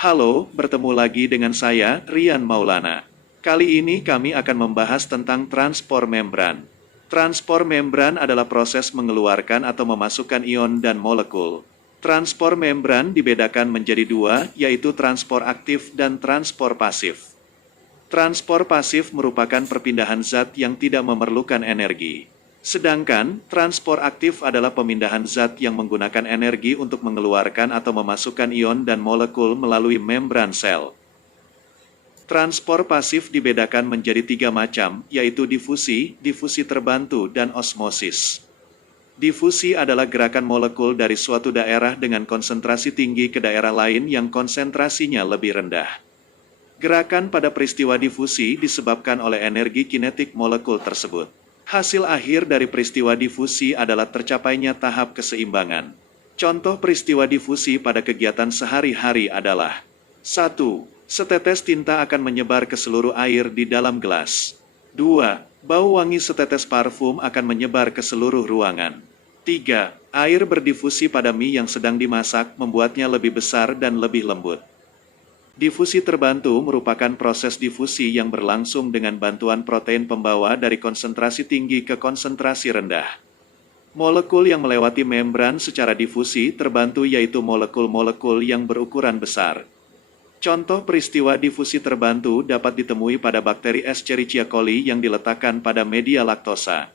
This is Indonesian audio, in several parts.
Halo, bertemu lagi dengan saya, Rian Maulana. Kali ini kami akan membahas tentang transport membran. Transport membran adalah proses mengeluarkan atau memasukkan ion dan molekul. Transport membran dibedakan menjadi dua, yaitu transport aktif dan transport pasif. Transport pasif merupakan perpindahan zat yang tidak memerlukan energi. Sedangkan, transport aktif adalah pemindahan zat yang menggunakan energi untuk mengeluarkan atau memasukkan ion dan molekul melalui membran sel. Transport pasif dibedakan menjadi tiga macam, yaitu difusi, difusi terbantu, dan osmosis. Difusi adalah gerakan molekul dari suatu daerah dengan konsentrasi tinggi ke daerah lain yang konsentrasinya lebih rendah. Gerakan pada peristiwa difusi disebabkan oleh energi kinetik molekul tersebut. Hasil akhir dari peristiwa difusi adalah tercapainya tahap keseimbangan. Contoh peristiwa difusi pada kegiatan sehari-hari adalah 1. Setetes tinta akan menyebar ke seluruh air di dalam gelas. 2. Bau wangi setetes parfum akan menyebar ke seluruh ruangan. 3. Air berdifusi pada mie yang sedang dimasak membuatnya lebih besar dan lebih lembut. Difusi terbantu merupakan proses difusi yang berlangsung dengan bantuan protein pembawa dari konsentrasi tinggi ke konsentrasi rendah. Molekul yang melewati membran secara difusi terbantu yaitu molekul-molekul yang berukuran besar. Contoh peristiwa difusi terbantu dapat ditemui pada bakteri Escherichia coli yang diletakkan pada media laktosa.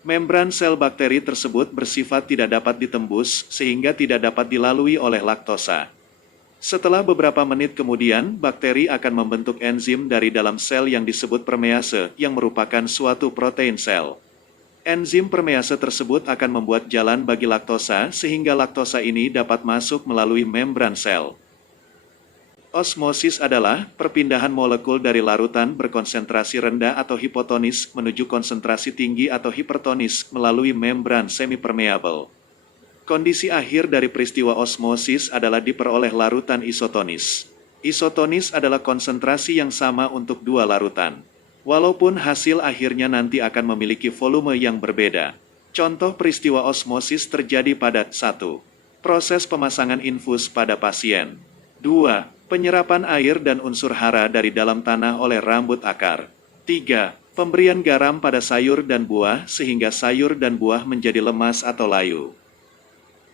Membran sel bakteri tersebut bersifat tidak dapat ditembus sehingga tidak dapat dilalui oleh laktosa. Setelah beberapa menit kemudian, bakteri akan membentuk enzim dari dalam sel yang disebut permease, yang merupakan suatu protein sel. Enzim permease tersebut akan membuat jalan bagi laktosa, sehingga laktosa ini dapat masuk melalui membran sel. Osmosis adalah perpindahan molekul dari larutan berkonsentrasi rendah atau hipotonis menuju konsentrasi tinggi atau hipertonis melalui membran semipermeable. Kondisi akhir dari peristiwa osmosis adalah diperoleh larutan isotonis. Isotonis adalah konsentrasi yang sama untuk dua larutan. Walaupun hasil akhirnya nanti akan memiliki volume yang berbeda. Contoh peristiwa osmosis terjadi pada 1. Proses pemasangan infus pada pasien. 2. Penyerapan air dan unsur hara dari dalam tanah oleh rambut akar. 3. Pemberian garam pada sayur dan buah sehingga sayur dan buah menjadi lemas atau layu.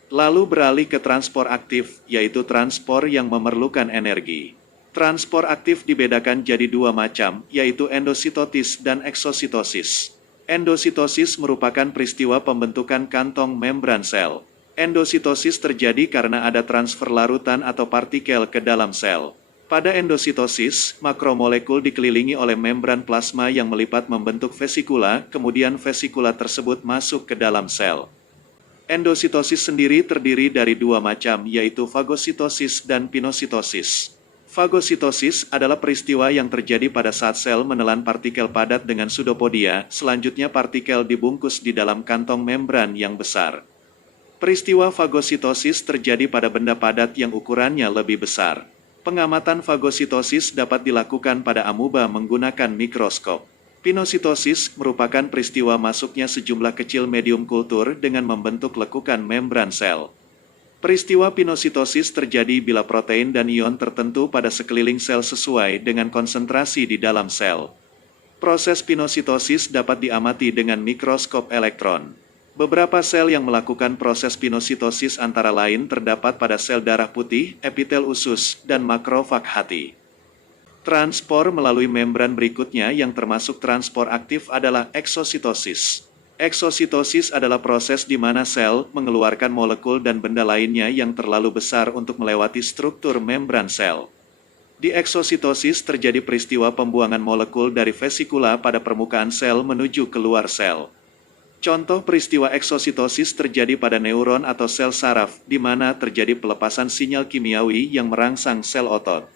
Lalu beralih ke transport aktif, yaitu transport yang memerlukan energi. Transport aktif dibedakan jadi dua macam, yaitu endositosis dan eksositosis. Endositosis merupakan peristiwa pembentukan kantong membran sel. Endositosis terjadi karena ada transfer larutan atau partikel ke dalam sel. Pada endositosis, makromolekul dikelilingi oleh membran plasma yang melipat membentuk vesikula, kemudian vesikula tersebut masuk ke dalam sel. Endositosis sendiri terdiri dari dua macam, yaitu fagositosis dan pinositosis. Fagositosis adalah peristiwa yang terjadi pada saat sel menelan partikel padat dengan pseudopodia, selanjutnya partikel dibungkus di dalam kantong membran yang besar. Peristiwa fagositosis terjadi pada benda padat yang ukurannya lebih besar. Pengamatan fagositosis dapat dilakukan pada amuba menggunakan mikroskop. Pinositosis merupakan peristiwa masuknya sejumlah kecil medium kultur dengan membentuk lekukan membran sel. Peristiwa pinositosis terjadi bila protein dan ion tertentu pada sekeliling sel sesuai dengan konsentrasi di dalam sel. Proses pinositosis dapat diamati dengan mikroskop elektron. Beberapa sel yang melakukan proses pinositosis antara lain terdapat pada sel darah putih, epitel usus, dan makrofag hati. Transport melalui membran berikutnya yang termasuk transport aktif adalah eksositosis. Eksositosis adalah proses di mana sel mengeluarkan molekul dan benda lainnya yang terlalu besar untuk melewati struktur membran sel. Di eksositosis terjadi peristiwa pembuangan molekul dari vesikula pada permukaan sel menuju keluar sel. Contoh peristiwa eksositosis terjadi pada neuron atau sel saraf, di mana terjadi pelepasan sinyal kimiawi yang merangsang sel otot.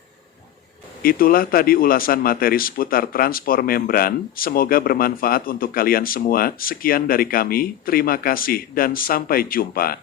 Itulah tadi ulasan materi seputar transport membran, semoga bermanfaat untuk kalian semua. Sekian dari kami, terima kasih dan sampai jumpa.